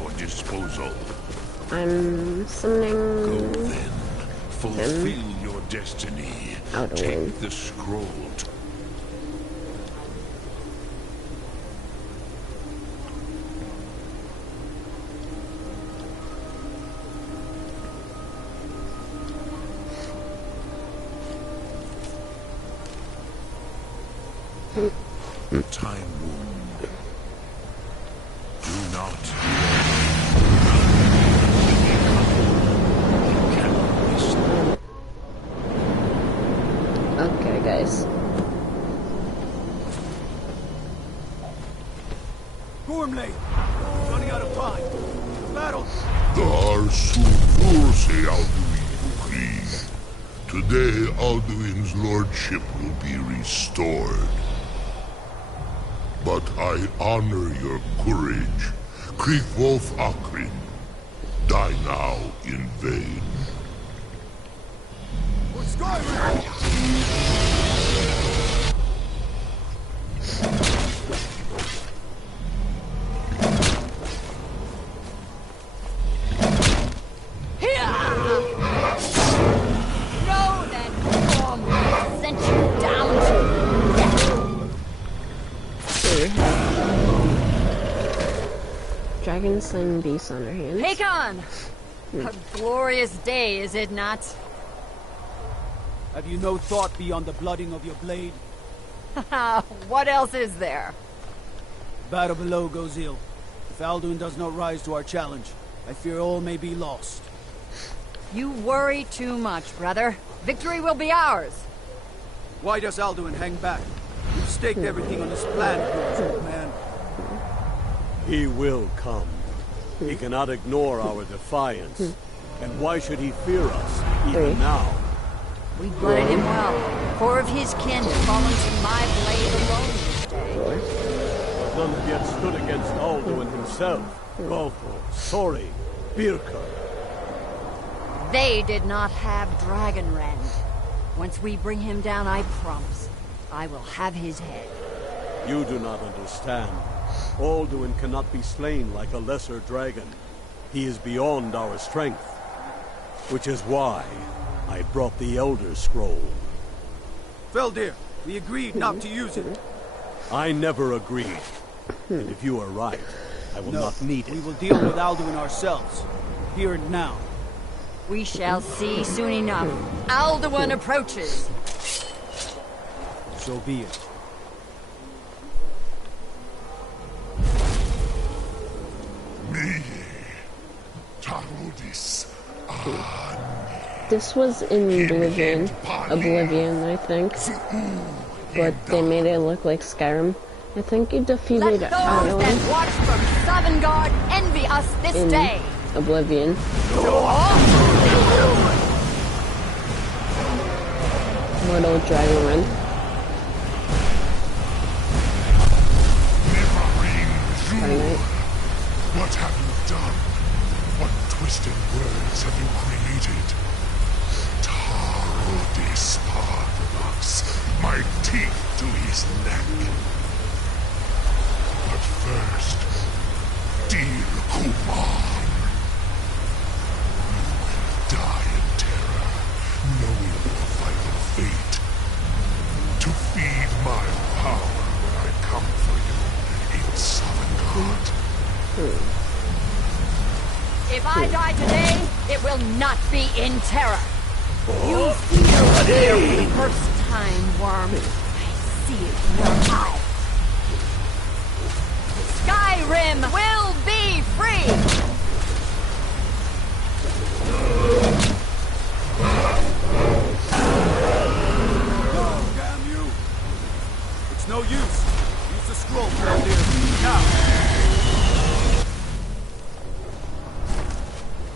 your disposal. I'm summoning... Go then. Fulfill your destiny. Take the scroll. Time wound. Do not. Okay, guys. Gormley! Running out of time. Battle! Today, Alduin's lordship will be restored. But I honor your courage. Kriegwolf Akrin. Die now in vain. For Skyrim! Dragon slaying beasts on our hands. Hakon! A glorious day, is it not? Have you no thought beyond the blooding of your blade? What else is there? Battle below goes ill. If Alduin does not rise to our challenge, I fear all may be lost. You worry too much, brother. Victory will be ours. Why does Alduin hang back? You've staked everything on this plan of yours, old man. He will come. He cannot ignore our defiance. And why should he fear us, even now? We blooded him well. 4 of his kin have fallen to my blade alone this day. None have yet stood against Alduin himself. Golfo, Sori, Birka. They did not have Dragonrend. Once we bring him down, I promise, I will have his head. You do not understand. Alduin cannot be slain like a lesser dragon. He is beyond our strength. Which is why I brought the Elder Scroll. Feldir, we agreed not to use it. I never agreed. And if you are right, I will not need it. We will deal with Alduin ourselves. Here and now. We shall see soon enough. Alduin approaches. So be it. This was in Oblivion, I think. But they made it look like Skyrim. I think you defeated Let those that watch from Sovngarde envy us this day. Oblivion. Mortal Dragonrend. What have you done? What twisted words have you created? Tarodis Parthenos, my teeth to his neck. But first, dear Kuman, you will die in terror, knowing your final fate. To feed my power when I come for you in Sovngarde. If I die today, it will not be in terror. You feel fear for the first time, worm. I see it in your eyes. Skyrim will be free! Go, damn you! It's no use. Use the scroll, Feldir. Now!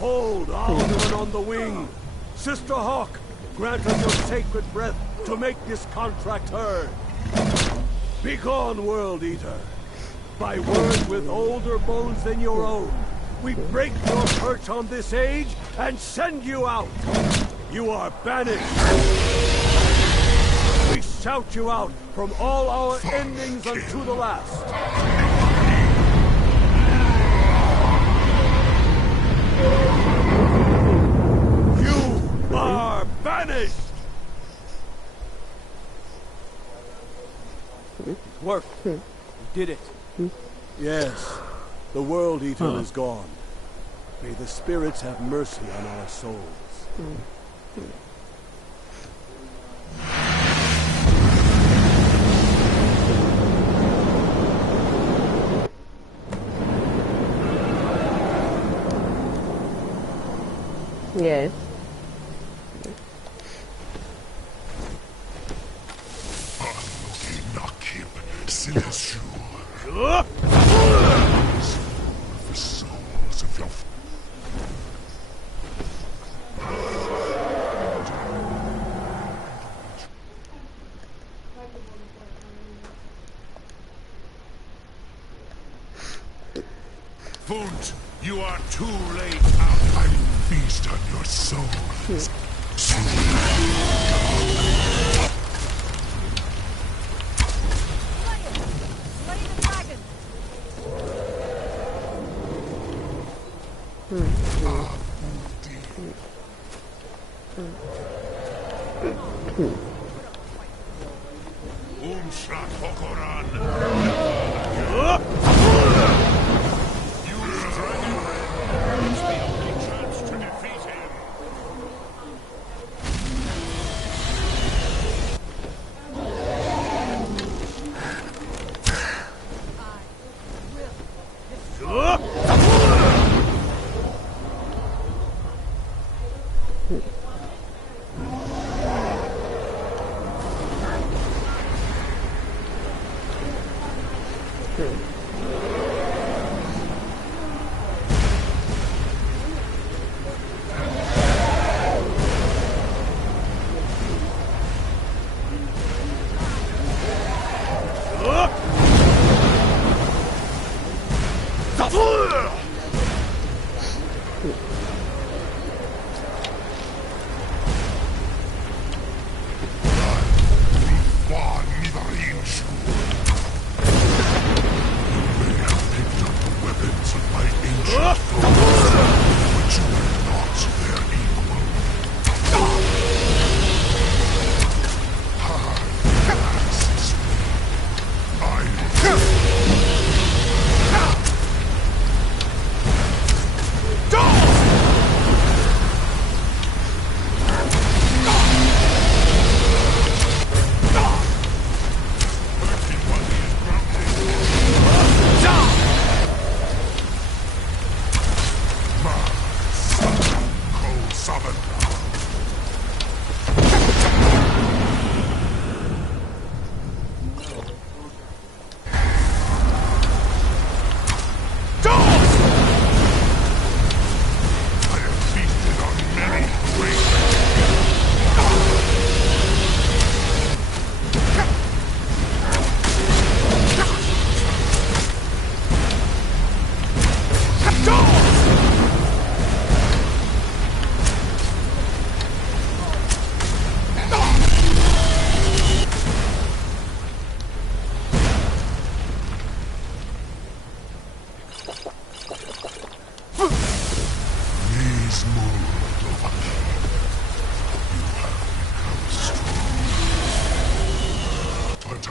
Hold Alduin on the wing! Sister Hawk, grant us your sacred breath to make this contract heard. Begone, World Eater. By word with older bones than your own, we break your perch on this age and send you out. You are banished. We shout you out from all our endings unto the last. worked. We did it. Yes, the World Eater is gone. May the spirits have mercy on our souls. Yes. The souls of your Funt, you are too late now. I will feast on your souls. Slay the dragon! Umshrat Hokoran. Use dragon breath. It's the only chance to defeat him.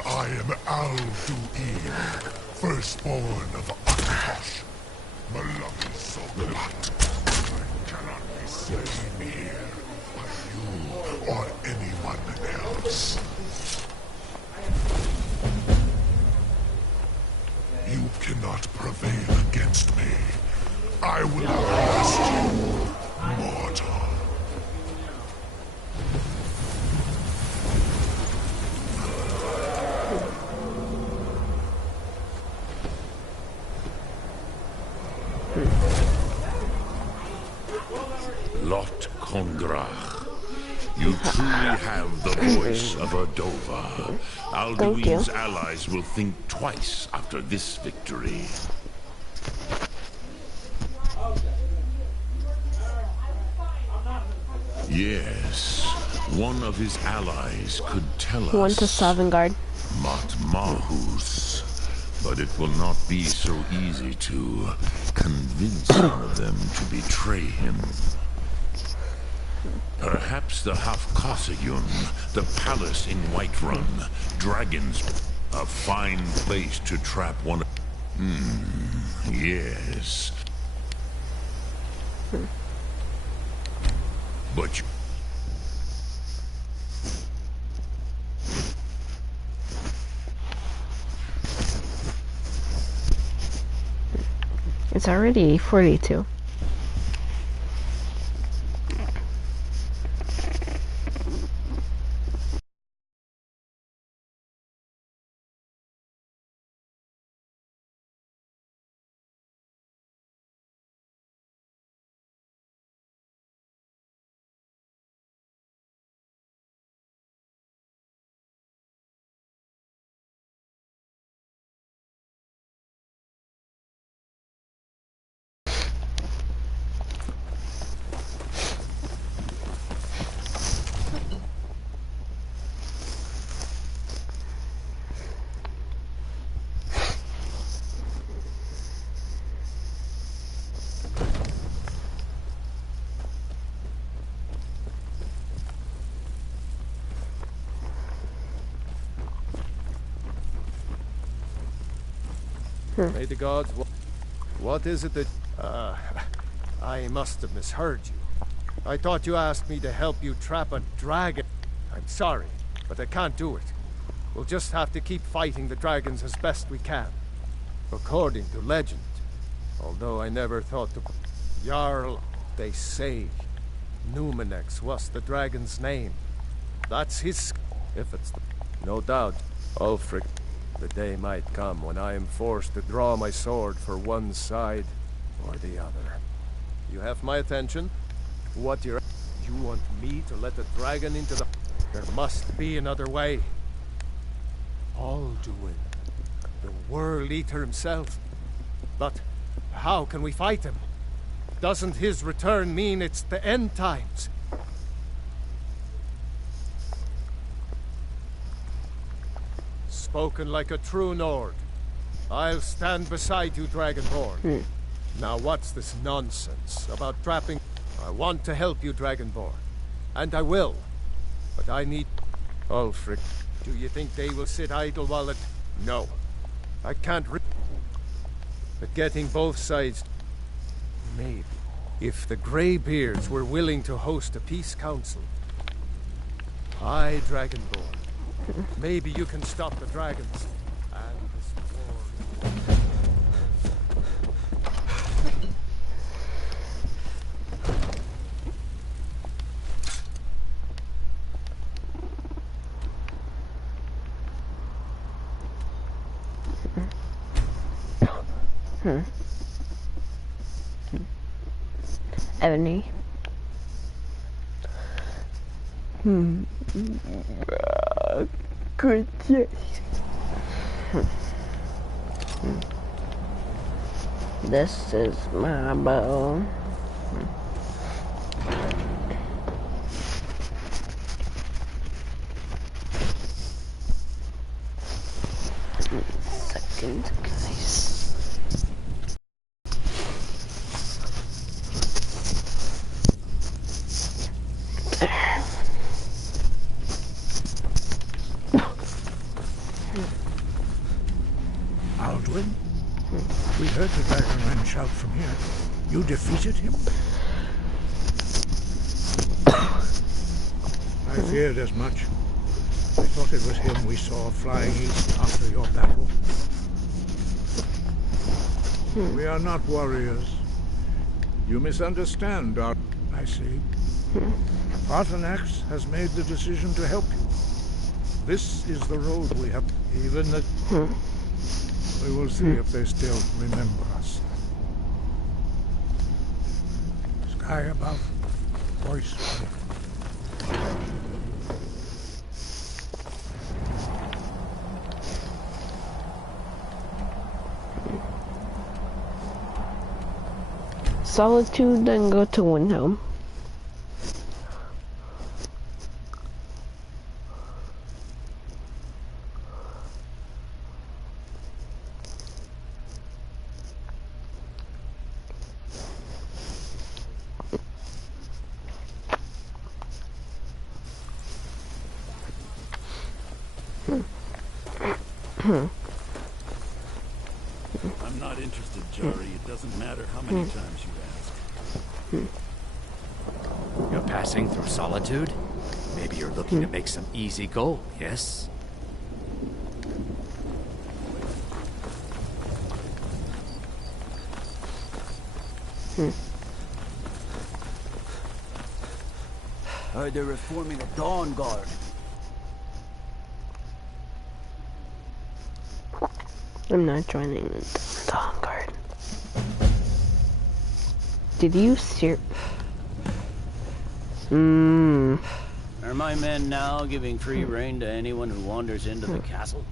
I am Al-Du'in, firstborn of Akatosh, Malami Sogalat. I cannot be slain here by you or anyone else. You cannot prevail against me. I will outlast you, mortal. Lot Kongrach, you truly have the voice of a Dova. Alduin's allies will think twice after this victory. Yes, one of his allies could tell us. One to Sovngarde. Mat Mahus. But it will not be so easy to convince one of them to betray him. Perhaps the Hafkosayun, the palace in Whiterun, dragons. A fine place to trap one. Yes. But you... It's already 42. May the gods... What is it that... I must have misheard you. I thought you asked me to help you trap a dragon. I'm sorry, but I can't do it. We'll just have to keep fighting the dragons as best we can. According to legend, although I never thought to... Jarl, they say, Numenex was the dragon's name. That's his... If it's... No doubt, Ulfric. The day might come when I am forced to draw my sword for one side or the other. You have my attention? What you want me to let the dragon into the... There must be another way. Alduin, the World Eater himself. But how can we fight him? Doesn't his return mean it's the end times? Spoken like a true Nord. I'll stand beside you, Dragonborn. Now what's this nonsense about trapping? I want to help you, Dragonborn. And I will. But I need... Ulfric, do you think they will sit idle while it... No. I can't But getting both sides... Maybe. If the Greybeards were willing to host a peace council... Aye, Dragonborn. Maybe you can stop the dragons. And this war... Ebony. Good. This is my bow. Second, guys. Alduin? We heard the dragonman shout from here. You defeated him? I feared as much. I thought it was him we saw flying east after your battle. We are not warriors. You misunderstand our... I see. Arthanax has made the decision to help you. This is the road we have... Even the... We will see if they still remember us. Sky above, voice below. Solitude, then go to Windhelm. I'm not interested, Jari. It doesn't matter how many times you ask. You're passing through solitude? Maybe you're looking to make some easy gold, yes? Heard they're reforming a Dawn Guard. I'm not joining the Dawn Guard. Did you ser- Are my men now giving free rein to anyone who wanders into the castle?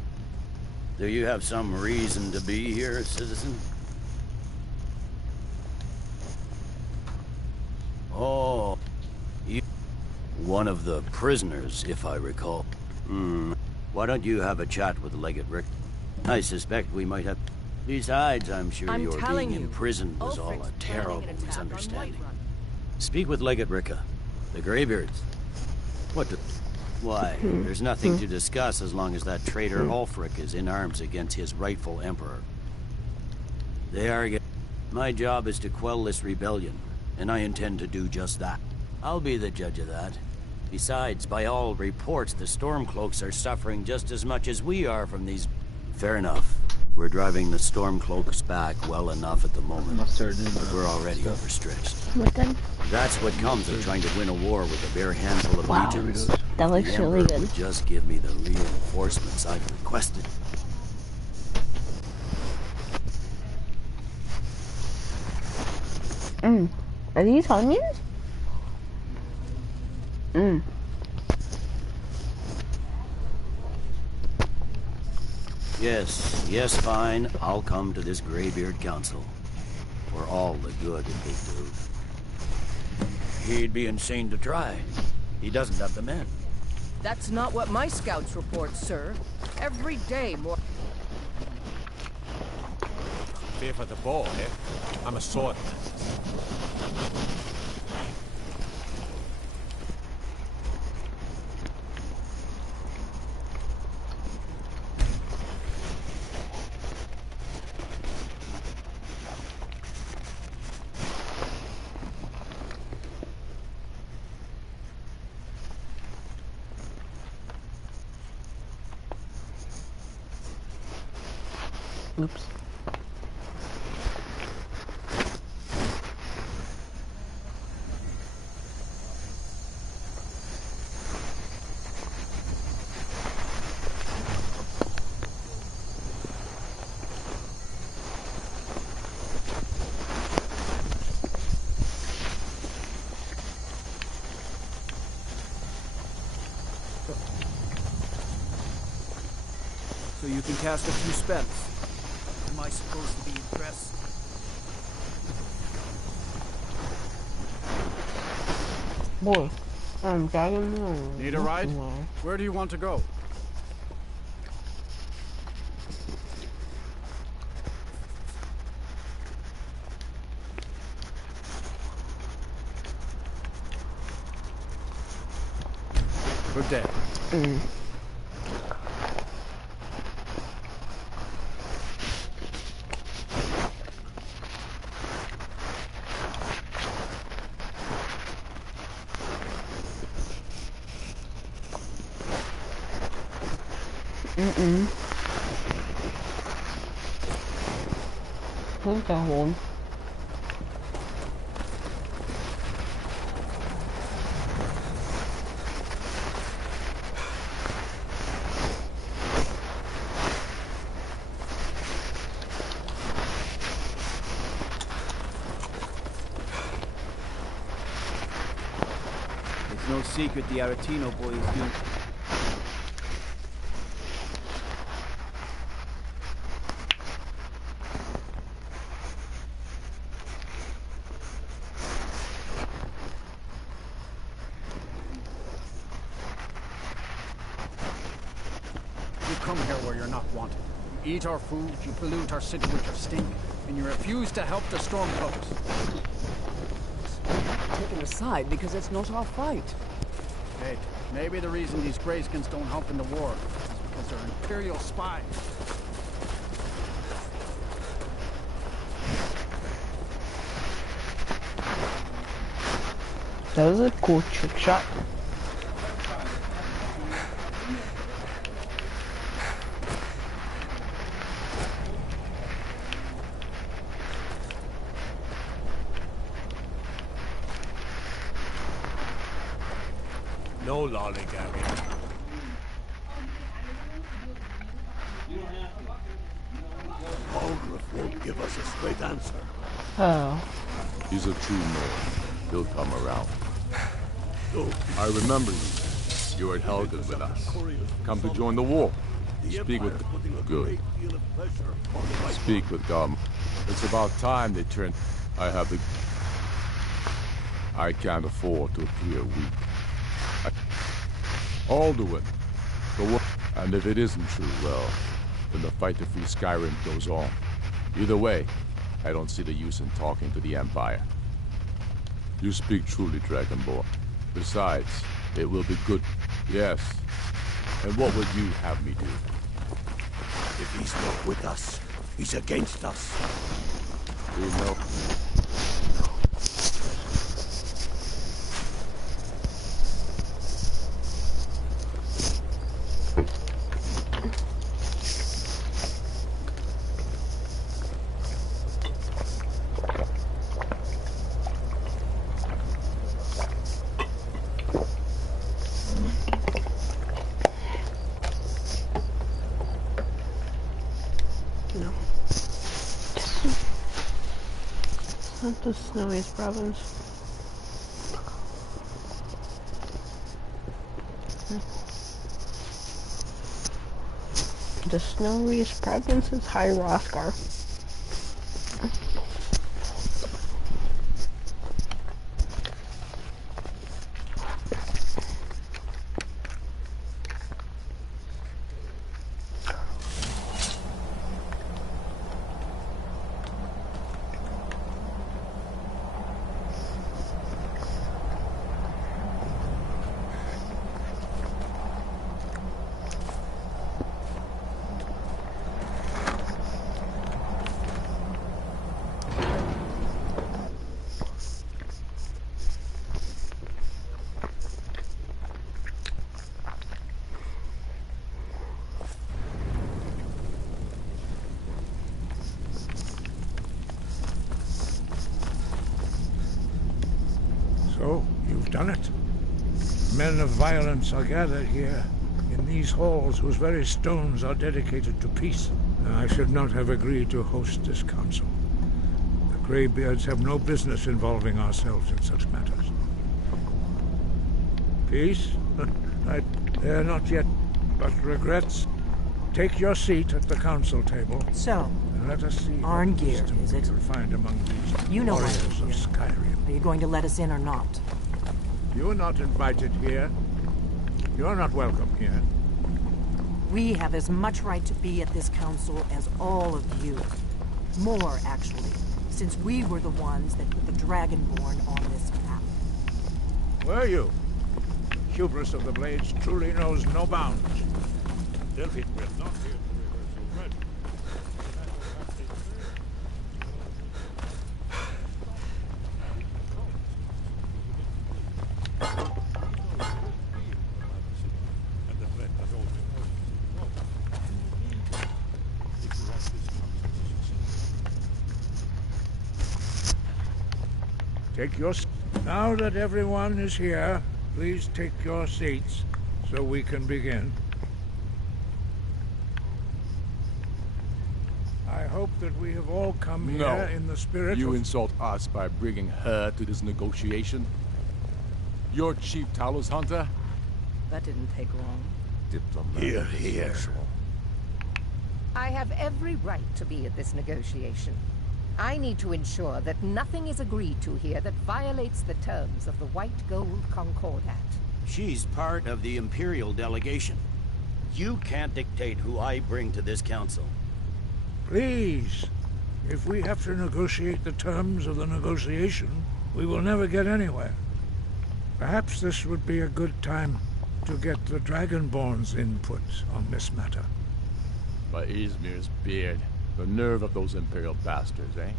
Do you have some reason to be here, citizen? Oh, you... one of the prisoners, if I recall. Why don't you have a chat with Legate Rick? I suspect we might have... Besides, I'm sure your being imprisoned was all a terrible misunderstanding. Speak with Legate Ricka. The Greybeards. What the... Why, there's nothing to discuss as long as that traitor Ulfric is in arms against his rightful emperor. They are... My job is to quell this rebellion, and I intend to do just that. I'll be the judge of that. Besides, by all reports, the Stormcloaks are suffering just as much as we are from these... Fair enough. We're driving the Stormcloaks back well enough at the moment, but we're already overstretched. What then? That's what comes of trying to win a war with a bare handful of legions. That looks The really Emperor good. would just give me the reinforcements I've requested. Are these onions? Yes, fine. I'll come to this Greybeard Council. For all the good it will do. He'd be insane to try. He doesn't have the men. That's not what my scouts report, sir. Every day more... Fear for the ball, eh? I'm a sword. Oops. So you can cast a few spells. Am I supposed to be impressed? Boy, I'm dragging along. Need a ride? Where do you want to go? Good day. Who's that one? It's no secret the Aretino boys do. You come here where you're not wanted. You eat our food, you pollute our city with your stink, and you refuse to help the Stormcloaks. Taken aside because it's not our fight. Hey, maybe the reason these Greyskins don't help in the war is because they're Imperial spies. That was a cool trick shot. No lollygagging. Aldrich won't give us a straight answer. Oh. He's a true man. He'll come around. I remember you. You were at Helgen with us. Come to join the war. Speak with... Good. Speak with God. It's about time they turn... I have the... I can't afford to appear weak. Alduin. The war... And if it isn't true, well, then the fight to free Skyrim goes on. Either way, I don't see the use in talking to the Empire. You speak truly, Dragonborn. Besides, it will be good. Yes. And what would you have me do? If he's not with us, he's against us. We know. Not the snowiest province. The snowiest province is High Rothgar. So, you've done it. Men of violence are gathered here, in these halls whose very stones are dedicated to peace. I should not have agreed to host this council. The Greybeards have no business involving ourselves in such matters. Peace? They're not yet, but regrets. Take your seat at the council table. So, And let us see Arngeir, is it? you'll find among these You know warriors Arngeir. of Skyrim. Are you going to let us in or not? You're not invited here. You're not welcome here. We have as much right to be at this council as all of you. More, actually, since we were the ones that put the Dragonborn on this map. Were you? Hubris of the Blades truly knows no bounds. Delphi will not be Take your... Now that everyone is here, please take your seats so we can begin. I hope that we have all come here in the spirit You of... insult us by bringing her to this negotiation? You're Chief Talos Hunter? That didn't take long. Here, here. I have every right to be at this negotiation. I need to ensure that nothing is agreed to here that violates the terms of the White Gold Concordat. She's part of the Imperial delegation. You can't dictate who I bring to this council. Please, if we have to negotiate the terms of the negotiation, we will never get anywhere. Perhaps this would be a good time to get the Dragonborn's input on this matter. By Izmir's beard. The nerve of those Imperial bastards, eh?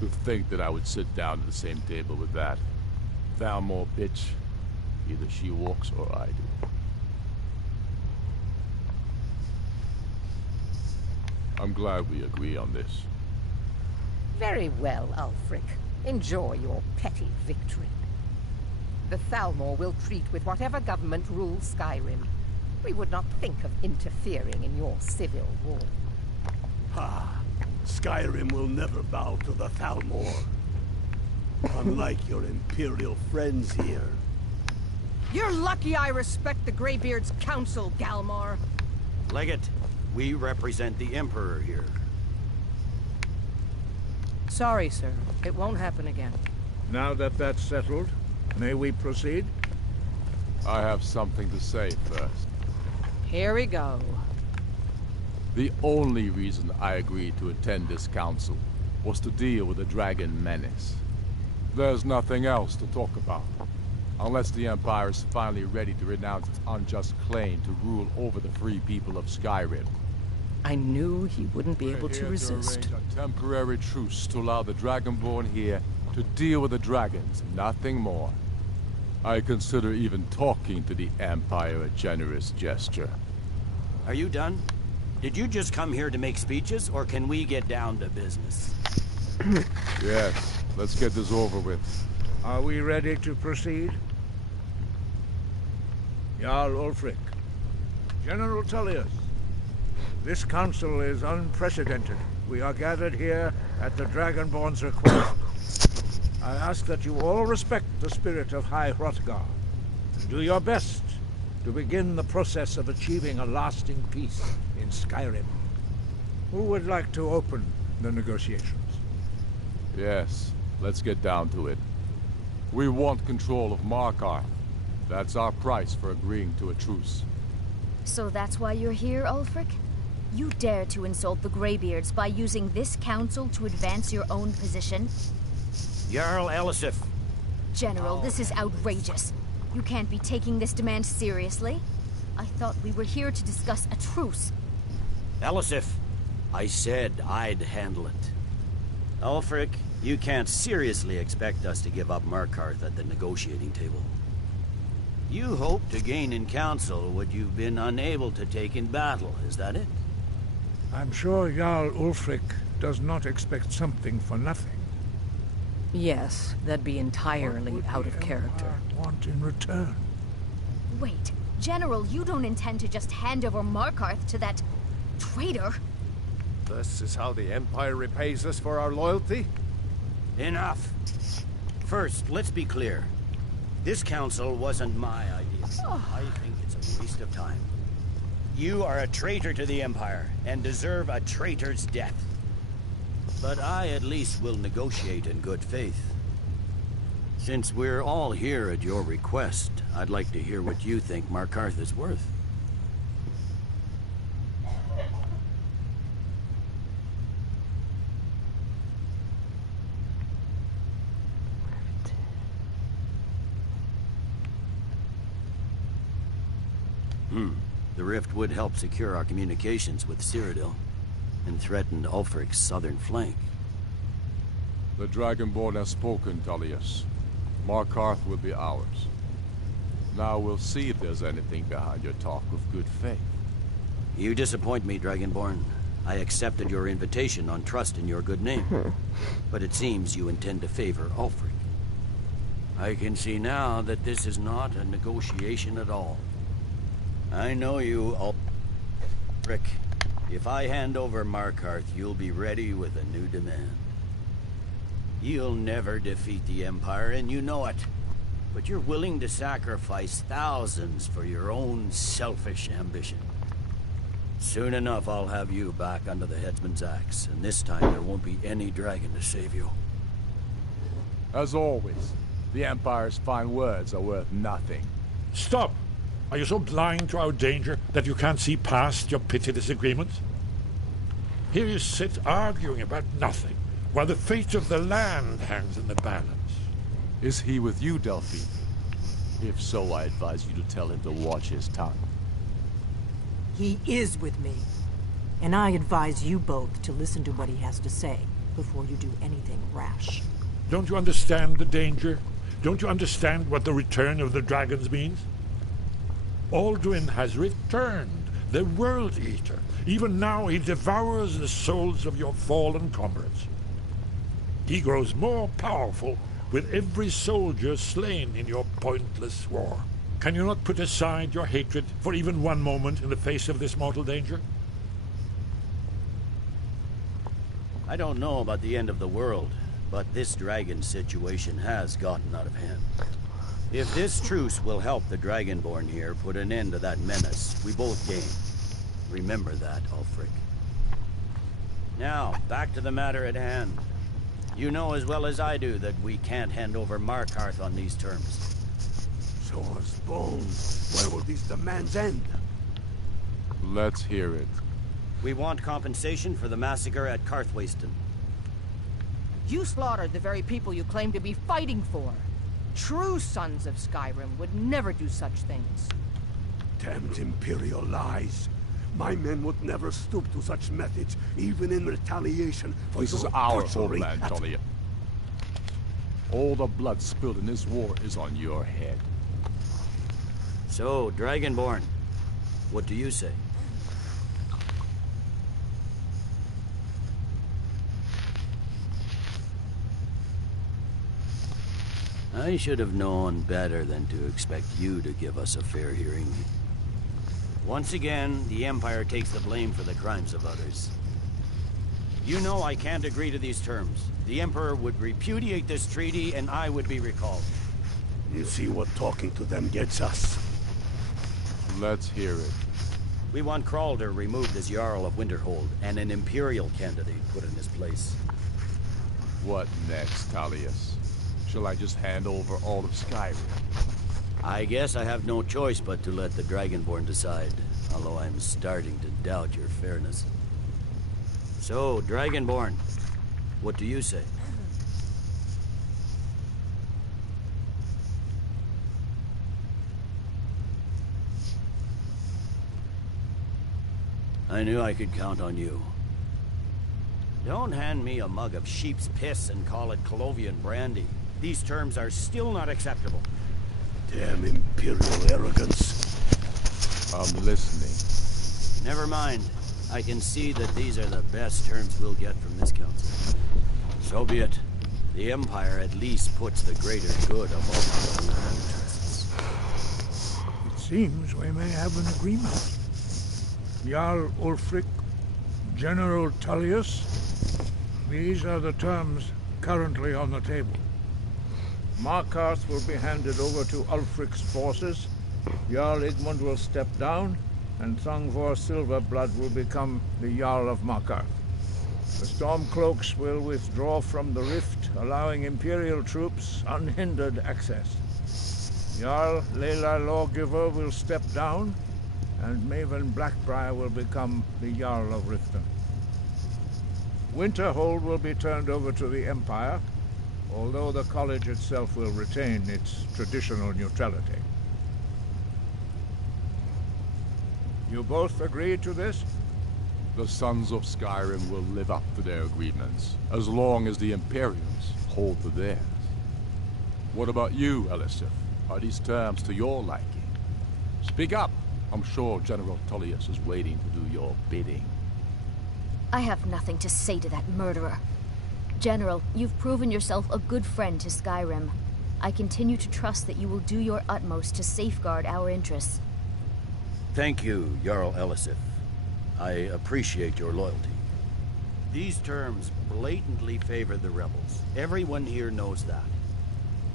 To think that I would sit down at the same table with that. Thalmor bitch. Either she walks or I do. I'm glad we agree on this. Very well, Ulfric. Enjoy your petty victory. The Thalmor will treat with whatever government rules Skyrim. We would not think of interfering in your civil war. Ha! Skyrim will never bow to the Thalmor. Unlike your Imperial friends here. You're lucky I respect the Greybeard's counsel, Galmar. Legate, we represent the Emperor here. Sorry, sir. It won't happen again. Now that that's settled, may we proceed? I have something to say first. Here we go. The only reason I agreed to attend this council was to deal with the dragon menace. There's nothing else to talk about. Unless the Empire is finally ready to renounce its unjust claim to rule over the free people of Skyrim. I knew he wouldn't be able to resist. To arrange a temporary truce to allow the Dragonborn here to deal with the dragons, nothing more. I consider even talking to the Empire a generous gesture. Are you done? Did you just come here to make speeches, or can we get down to business? Yes, let's get this over with. Are we ready to proceed? Jarl Ulfric, General Tullius, this council is unprecedented. We are gathered here at the Dragonborn's request. I ask that you all respect the spirit of High Hrothgar. Do your best to begin the process of achieving a lasting peace in Skyrim. Who would like to open the negotiations? Yes, let's get down to it. We want control of Markarth. That's our price for agreeing to a truce. So that's why you're here, Ulfric? You dare to insult the Greybeards by using this council to advance your own position? Jarl Elisif. General, this is outrageous. You can't be taking this demand seriously. I thought we were here to discuss a truce. Elisif, I said I'd handle it. Ulfric, you can't seriously expect us to give up Markarth at the negotiating table. You hoped to gain in council what you've been unable to take in battle, is that it? I'm sure Jarl Ulfric does not expect something for nothing. Yes, that'd be entirely out of character. Want in return? Wait, General, you don't intend to just hand over Markarth to that traitor? This is how the Empire repays us for our loyalty? Enough. First, let's be clear. This council wasn't my idea. I think it's a waste of time. You are a traitor to the Empire, and deserve a traitor's death. But I at least will negotiate in good faith. Since we're all here at your request, I'd like to hear what you think Markarth is worth. The rift would help secure our communications with Cyrodiil, and threatened Ulfric's southern flank. The Dragonborn has spoken, Tullius. Markarth will be ours. Now we'll see if there's anything behind your talk of good faith. You disappoint me, Dragonborn. I accepted your invitation on trust in your good name. But it seems you intend to favor Ulfric. I can see now that this is not a negotiation at all. I know you, Ulfric. If I hand over Markarth, you'll be ready with a new demand. You'll never defeat the Empire, and you know it. But you're willing to sacrifice thousands for your own selfish ambition. Soon enough, I'll have you back under the headsman's axe, and this time there won't be any dragon to save you. As always, the Empire's fine words are worth nothing. Stop! Are you so blind to our danger that you can't see past your petty disagreements? Here you sit arguing about nothing, while the fate of the land hangs in the balance. Is he with you, Delphine? If so, I advise you to tell him to watch his tongue. He is with me. And I advise you both to listen to what he has to say before you do anything rash. Don't you understand the danger? Don't you understand what the return of the dragons means? Alduin has returned, the World Eater. Even now he devours the souls of your fallen comrades. He grows more powerful with every soldier slain in your pointless war. Can you not put aside your hatred for even one moment in the face of this mortal danger? I don't know about the end of the world, but this dragon situation has gotten out of hand. If this truce will help the Dragonborn here put an end to that menace, we both gain. Remember that, Ulfric. Now, back to the matter at hand. You know as well as I do that we can't hand over Markarth on these terms. Swords, bones. Where will these demands end? Let's hear it. We want compensation for the massacre at Karthwasten. You slaughtered the very people you claim to be fighting for. True sons of Skyrim would never do such things. Damned Imperial lies. My men would never stoop to such methods, even in retaliation for This is your our butchery homeland, at- Talia. All the blood spilled in this war is on your head. So, Dragonborn, what do you say? I should have known better than to expect you to give us a fair hearing. Once again, the Empire takes the blame for the crimes of others. You know I can't agree to these terms. The Emperor would repudiate this treaty and I would be recalled. You see what talking to them gets us. Let's hear it. We want Kralder removed as Jarl of Winterhold and an Imperial candidate put in his place. What next, Talius? Shall I just hand over all of Skyrim? I guess I have no choice but to let the Dragonborn decide, although I'm starting to doubt your fairness. So, Dragonborn, what do you say? I knew I could count on you. Don't hand me a mug of sheep's piss and call it Colovian brandy. These terms are still not acceptable. Damn Imperial arrogance. I'm listening. Never mind. I can see that these are the best terms we'll get from this council. So be it. The Empire at least puts the greater good above our own interests. It seems we may have an agreement. Jarl Ulfric, General Tullius, these are the terms currently on the table. Markarth will be handed over to Ulfric's forces, Jarl Igmund will step down, and Thongvor Silverblood will become the Jarl of Markarth. The Stormcloaks will withdraw from the rift, allowing Imperial troops unhindered access. Jarl Leila Lawgiver will step down, and Maven Blackbriar will become the Jarl of Riften. Winterhold will be turned over to the Empire, although the college itself will retain its traditional neutrality. You both agree to this? The Sons of Skyrim will live up to their agreements, as long as the Imperials hold to theirs. What about you, Elisif? Are these terms to your liking? Speak up! I'm sure General Tullius is waiting to do your bidding. I have nothing to say to that murderer. General, you've proven yourself a good friend to Skyrim. I continue to trust that you will do your utmost to safeguard our interests. Thank you, Jarl Elisif. I appreciate your loyalty. These terms blatantly favor the rebels. Everyone here knows that.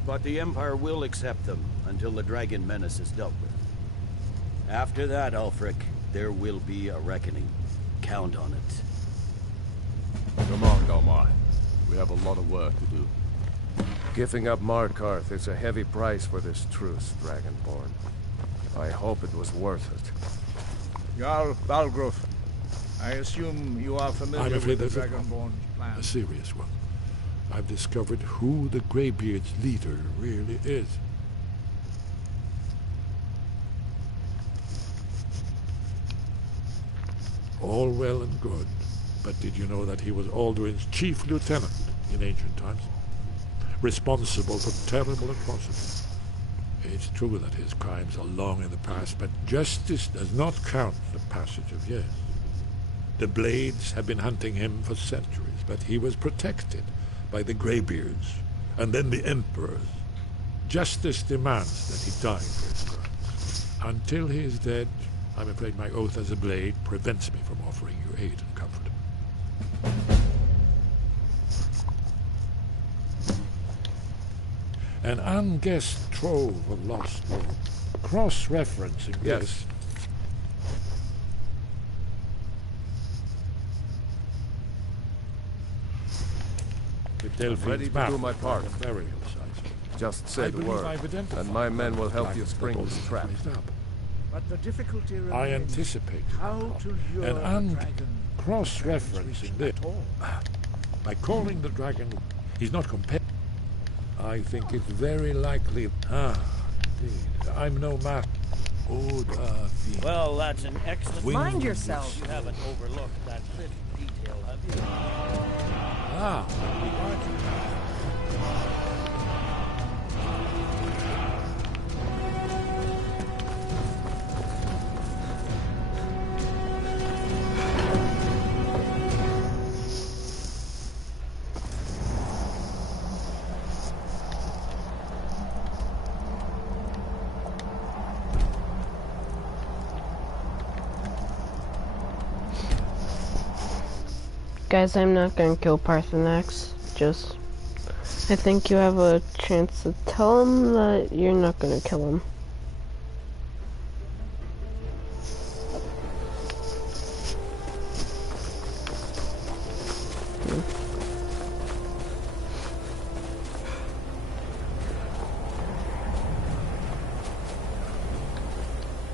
But the Empire will accept them until the dragon menace is dealt with. After that, Ulfric, there will be a reckoning. Count on it. Come on, Dalmar. We have a lot of work to do. Giving up Markarth is a heavy price for this truce, Dragonborn. I hope it was worth it. Jarl Balgruf, I assume you are familiar I'm afraid with the there's Dragonborn's plan. a serious one. I've discovered who the Greybeard's leader really is. All well and good, but did you know that he was Alduin's chief lieutenant in ancient times? responsible for terrible atrocities. It's true that his crimes are long in the past, but justice does not count the passage of years. The Blades have been hunting him for centuries, but he was protected by the Greybeards, and then the Emperors. Justice demands that he die for his crimes. Until he is dead, I'm afraid my oath as a Blade prevents me from offering you aid and comfort. An unguessed trove of lost lore. Cross-referencing this... Ready to do my part. Just say the word, and my men will help you spring this trap. But the difficulty remains I anticipate how to lure the dragon cross-referencing this. By calling the dragon, he's not compared. I think it's very likely. Indeed. I'm no master. Well, that's an excellent... Mind yourself. You haven't overlooked that little detail, have you? Guys, I'm not gonna kill Parthenax. I think you have a chance to tell him that you're not gonna kill him.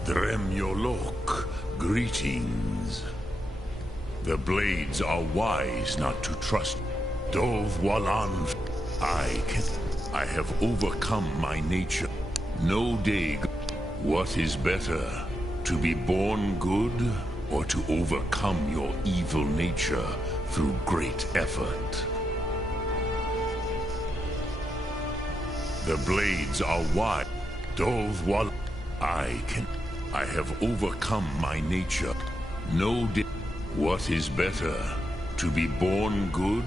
Dremyolok, greetings. The Blades are wise not to trust. Dov Walan, I have overcome my nature. No day. What is better, to be born good, or to overcome your evil nature through great effort? The Blades are wise. Dov Walan, I have overcome my nature. No day. What is better, to be born good,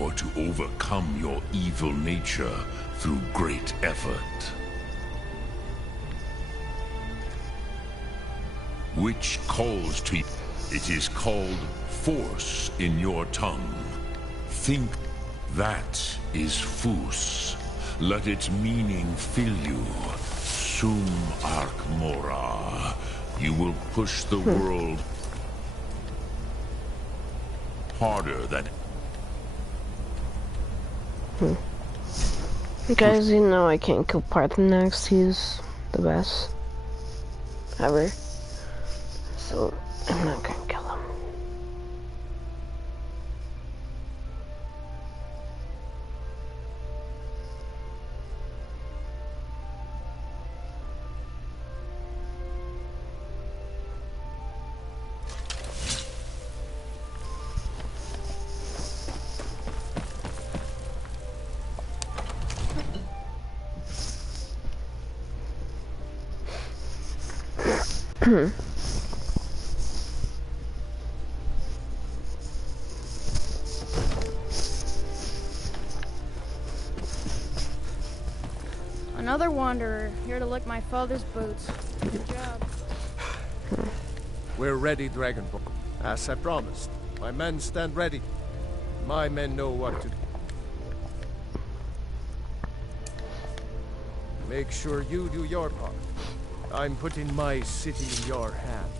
or to overcome your evil nature through great effort? Which calls to you? It is called force in your tongue. Think that is fus. Let its meaning fill you. Sum arc mora. You will push the world harder than... Guys, you know I can't kill Parthenax. He's the best ever. So, I'm not gonna kill him. Another wanderer, here to lick my father's boots. Good job. We're ready, Dragonborn. As I promised. My men stand ready. My men know what to do. Make sure you do your part. I'm putting my city in your hands.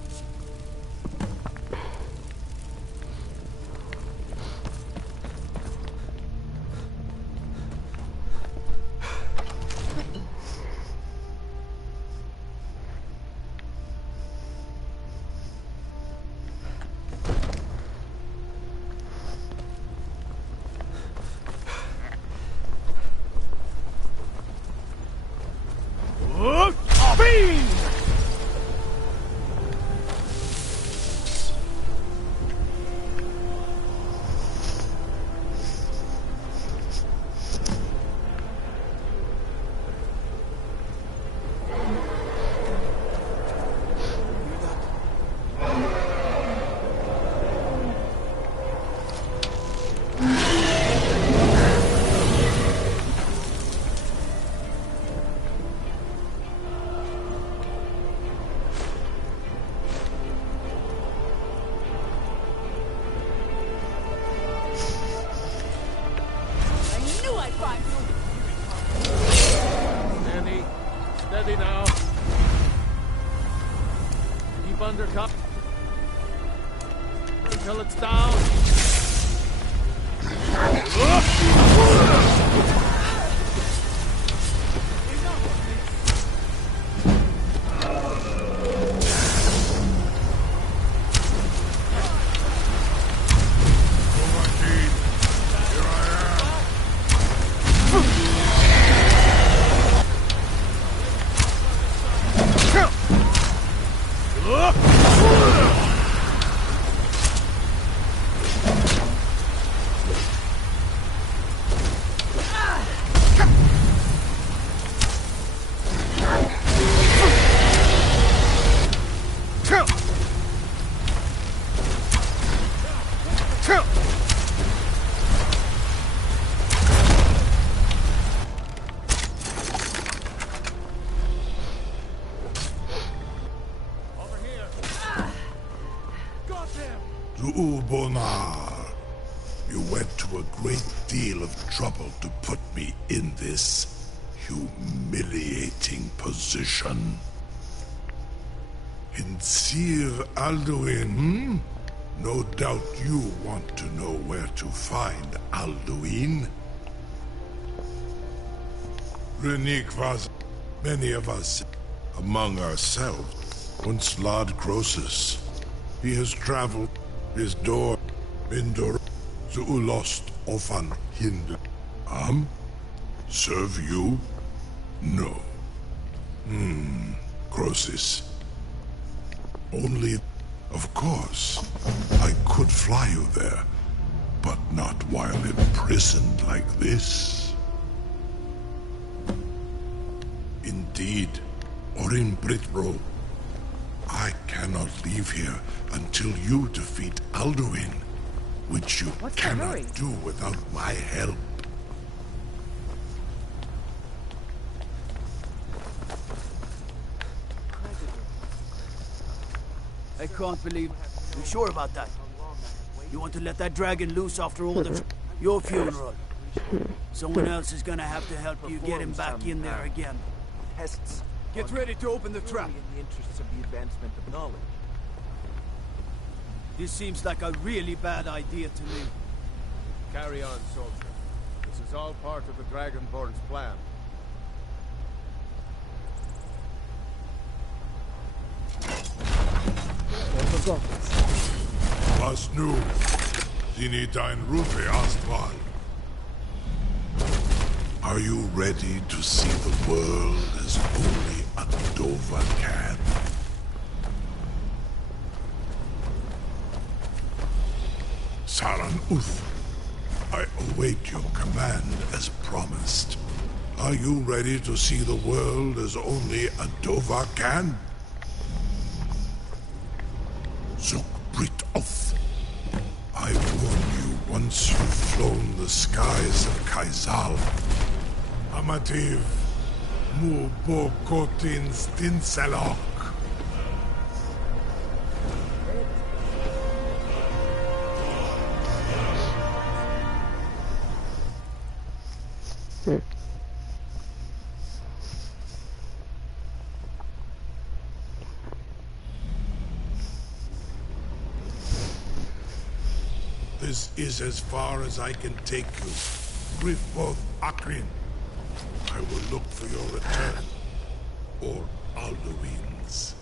Steady now. Keep under cover until it's down. Bonar, you went to a great deal of trouble to put me in this humiliating position. In Sir Alduin, no doubt you want to know where to find Alduin. Renik was many of us among ourselves once Lord Croesus. He has traveled his door, Mindor, Zuulost, Ofan, Hind. Serve you? No. Croesus. Only, of course, I could fly you there, but not while imprisoned like this. Indeed, or in Britbro, I cannot leave here until you defeat Alduin, which you cannot do without my help. I can't believe... You sure about that? You want to let that dragon loose after all the... Your funeral. Someone else is gonna have to help you get him back in there again. Pests. Get ready to open the trap. In the interests of the advancement of knowledge. This seems like a really bad idea to me. Carry on, soldier. This is all part of the Dragonborn's plan. Was nu, Dini dein Rufe Astral. Are you ready to see the world as only a Dova can? Saran Uth, I await your command as promised. Are you ready to see the world as only a Dova can? Zuk Brit Oth. I warn you, once you've flown the skies of Kaizal, Amativ, Mu Bokotin Stinselok. This is as far as I can take you. Grifoth Akrin. I will look for your return. Or Alduin's.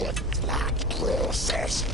That process.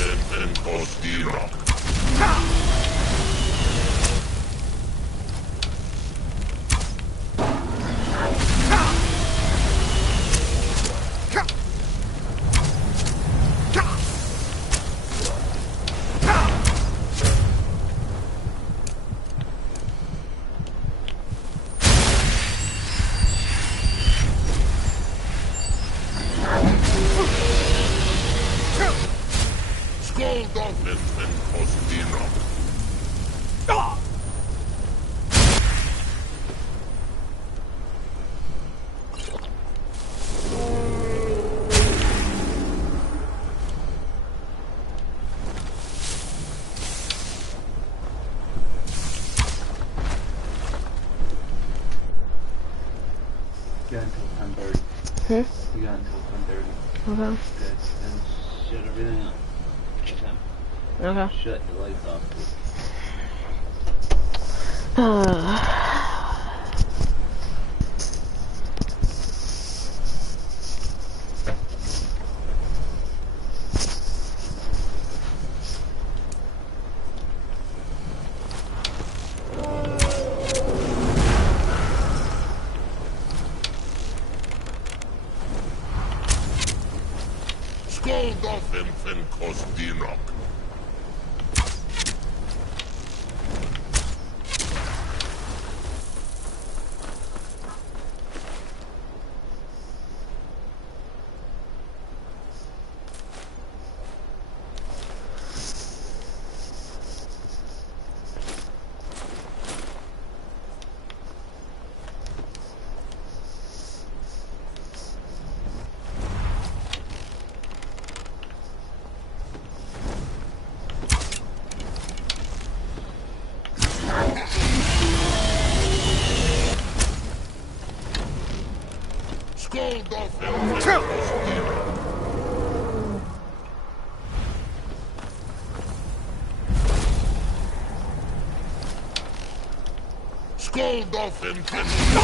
and Kostirok. Hmm? We got until 10:30. Okay. Okay. And shut everything up. Okay. Shut the lights off. Skoldolfin and Kostirok. Skoldolfin and Skoldolfin and Kostirok.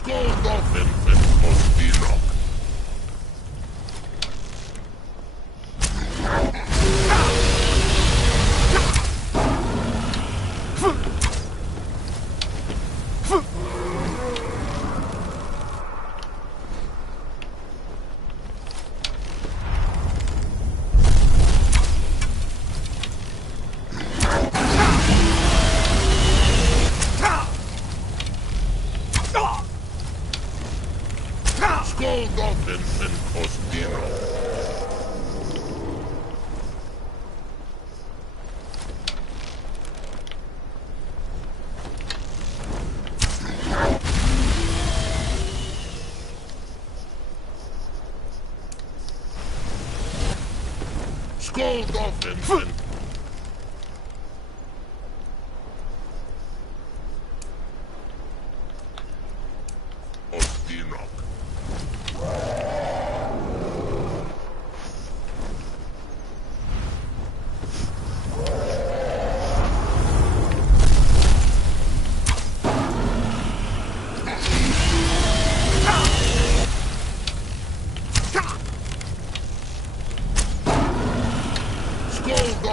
Skoldolfin and Kostirok. Skoldolfin and Kostirok. Skoldolfin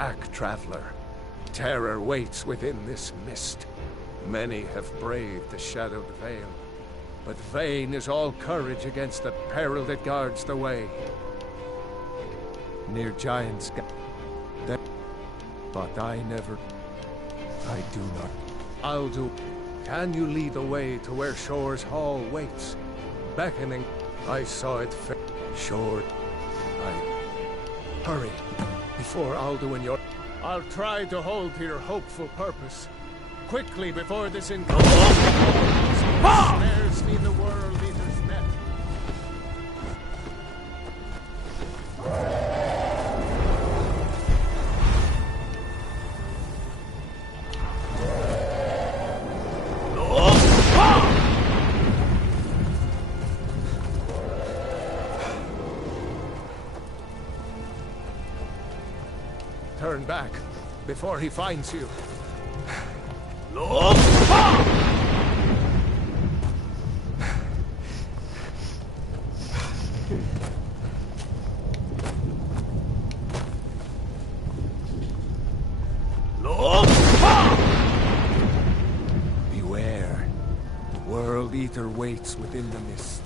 back, traveler. Terror waits within this mist. Many have braved the shadowed veil, but vain is all courage against the peril that guards the way. Near Giant Sky, but I do not. Aldu, can you lead the way to where Shore's hall waits? Beckoning, I saw it Shore. Hurry, before Aldu and your... I'll try to hold to your hopeful purpose. Quickly, before this encounter snares me in the world eater's net. Turn back, before he finds you. Beware. The World Eater waits within the mist.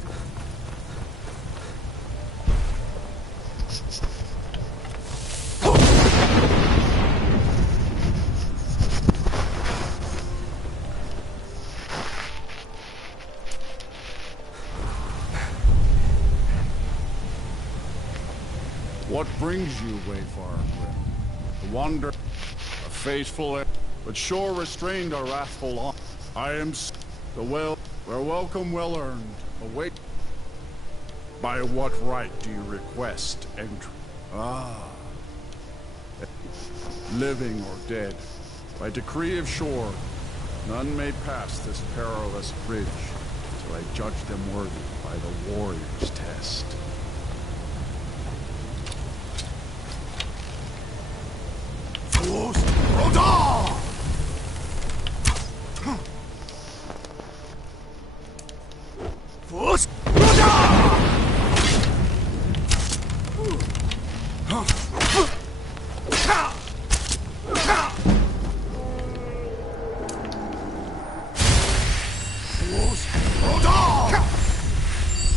What brings you, Wayfarer Grim? The wander, a faithful, but sure restrained our wrathful on. I am the well, where welcome well earned. Await. By what right do you request entry? Ah. Living or dead, by decree of Shore, none may pass this perilous bridge till I judge them worthy by the warrior's test.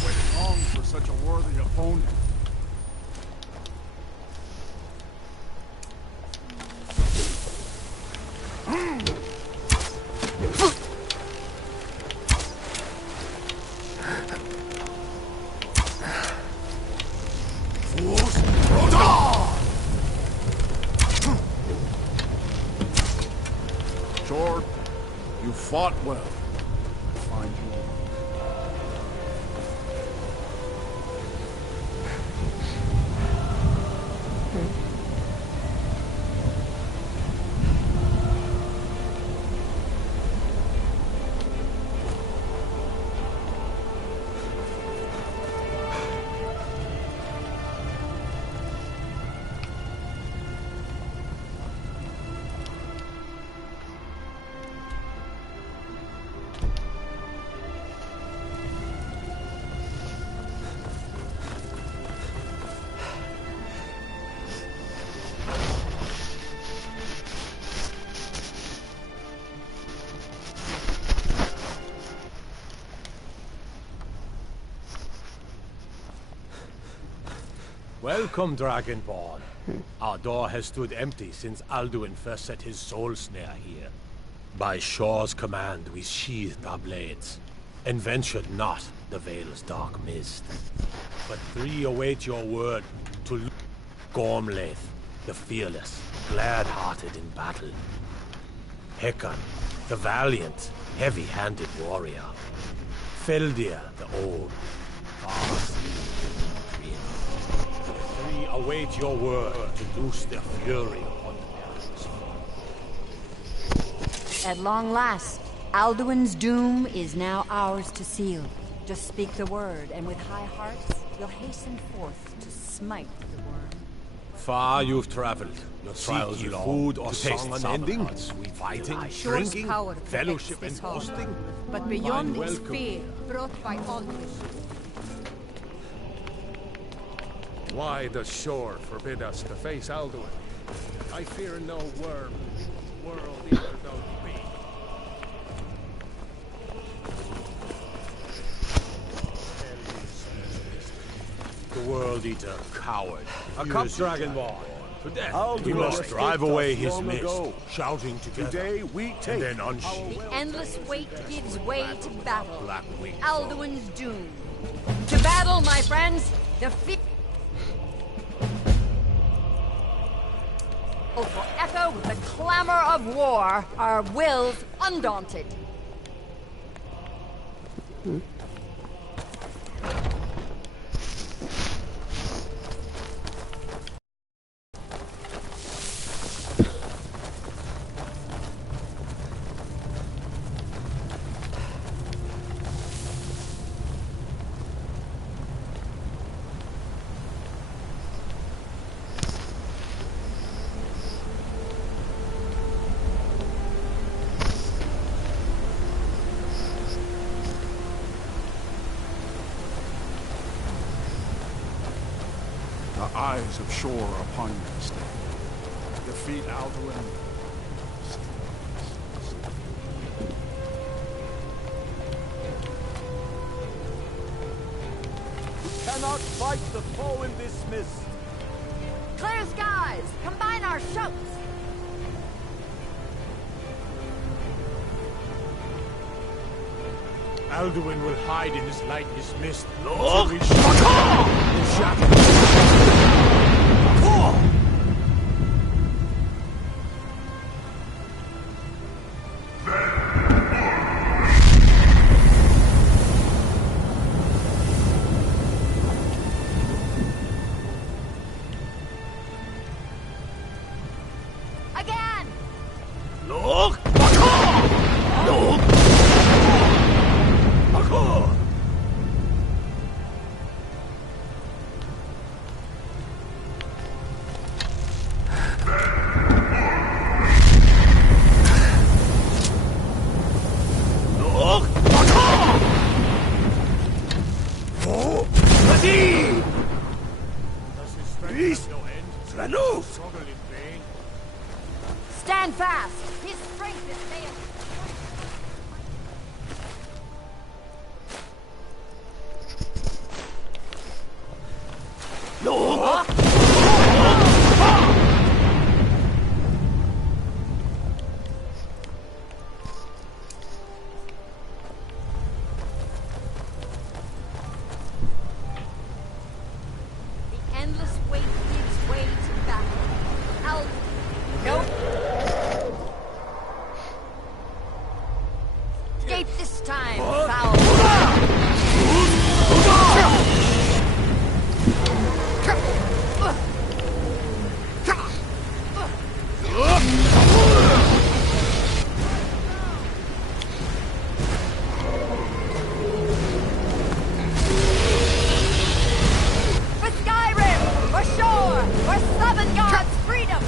Waiting long for such a worthy opponent. Shore, you fought well. I find you. Welcome, Dragonborn. Our door has stood empty since Alduin first set his soul snare here. By Shore's command, we sheathed our blades, and ventured not the Vale's dark mist. But three await your word to Gormlaith, the fearless, glad-hearted in battle. Hecon, the valiant, heavy-handed warrior. Feldir, the old, far-seeing, three await your word to loose their fury upon the Paris. At long last, Alduin's doom is now ours to seal. Just speak the word, and with high hearts, you'll hasten forth to smite the worm. Far you've traveled. Your trials long. Food or song unending? Fighting, drinking, fellowship and boasting? But beyond is fear brought by Aldrich. Why does Shore forbid us to face Alduin? I fear no worm. World eater don't be. The World Eater, coward. A cup Dragonborn. to death. We must drive away his mist, shouting together. Today we take and then unsheathe. The endless wait gives way to battle. Black wings. Alduin's doom. To battle, my friends! The for echo with the clamor of war, our wills undaunted. The eyes of shore upon you stand. Defeat Alduin. We cannot fight the foe in this mist. Clear skies! Combine our shouts! Alduin will hide in this light, this mist. Look! Until we shatter. Again! Look! Look! Stand fast! His strength is failing! The endless wait gives way to battle. Nope. Escape this time, foul. For Skyrim! For shore! For Seven Gods' freedom!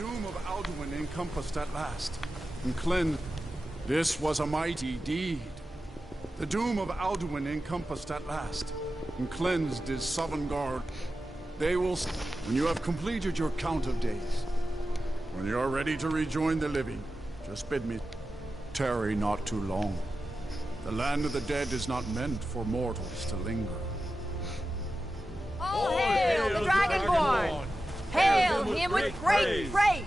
doom of Alduin encompassed at last, and cleansed. This was a mighty deed. The doom of Alduin encompassed at last, and cleansed his Sovngarde. They will, when you have completed your count of days, when you are ready to rejoin the living, just bid me. Tarry not too long. The land of the dead is not meant for mortals to linger. All hail the Dragonborn! Hail him with great praise!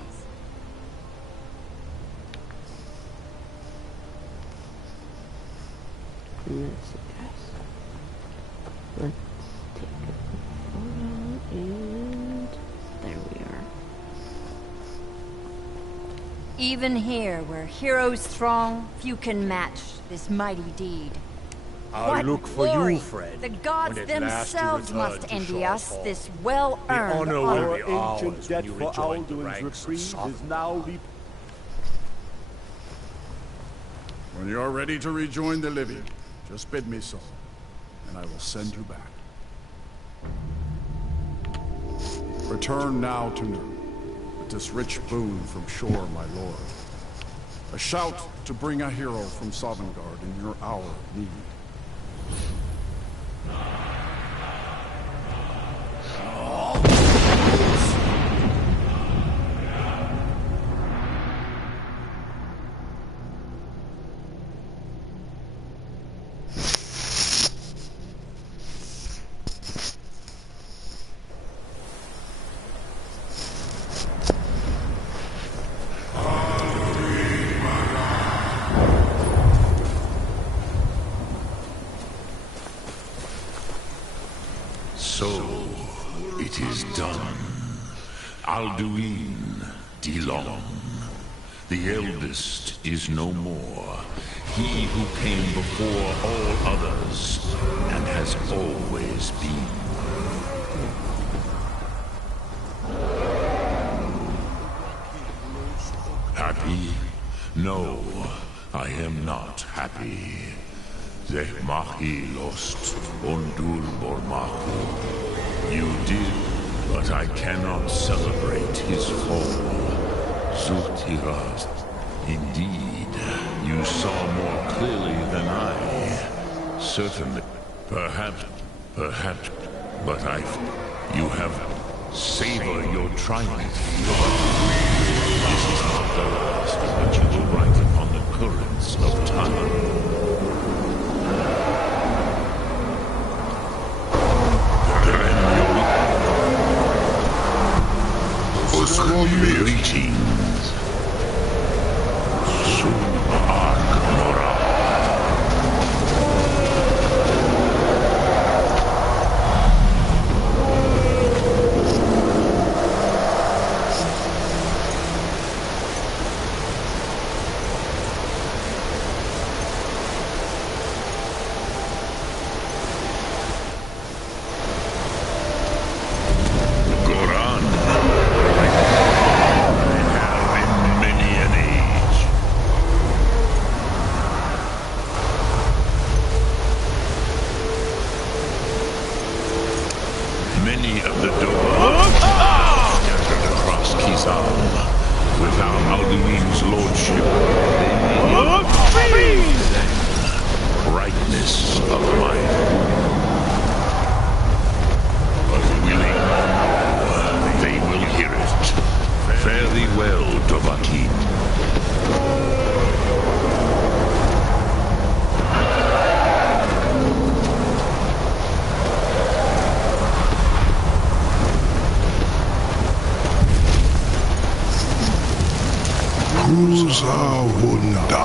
Let's see, guys. Let's take a photo, and there we are. Even here, where heroes throng, few can match this mighty deed. I'll What look for glory! you, friend. The gods when at last you themselves return must to envy us Shawfall. this The well-earned honor honor. will be ours Ancient when debt you for rejoin the Alduin's ranks of reprieve is Sovngarde. now When you are ready to rejoin the living, just bid me so, and I will send you back. Return now to me, with this rich boon from shore, my lord. A shout to bring a hero from Sovngarde in your hour of need. So, it is done. Alduin Dilong. The eldest is no more. He who came before all others, and has always been. Happy? No, I am not happy. Zeh mahi lost ondul bormaku. You did, but I cannot celebrate his fall. Zultiraz. Indeed, you saw more clearly than I. Certainly. Perhaps, but you have savor your triumph. This is not the last but you will write upon the currents of time. Greetings. Many of the doors scattered across Kizan. Without Alduin's lordship, they may brightness of my home. But willing or no, they will hear it. Fare thee well, Dovahkiin. Cruza Hunda.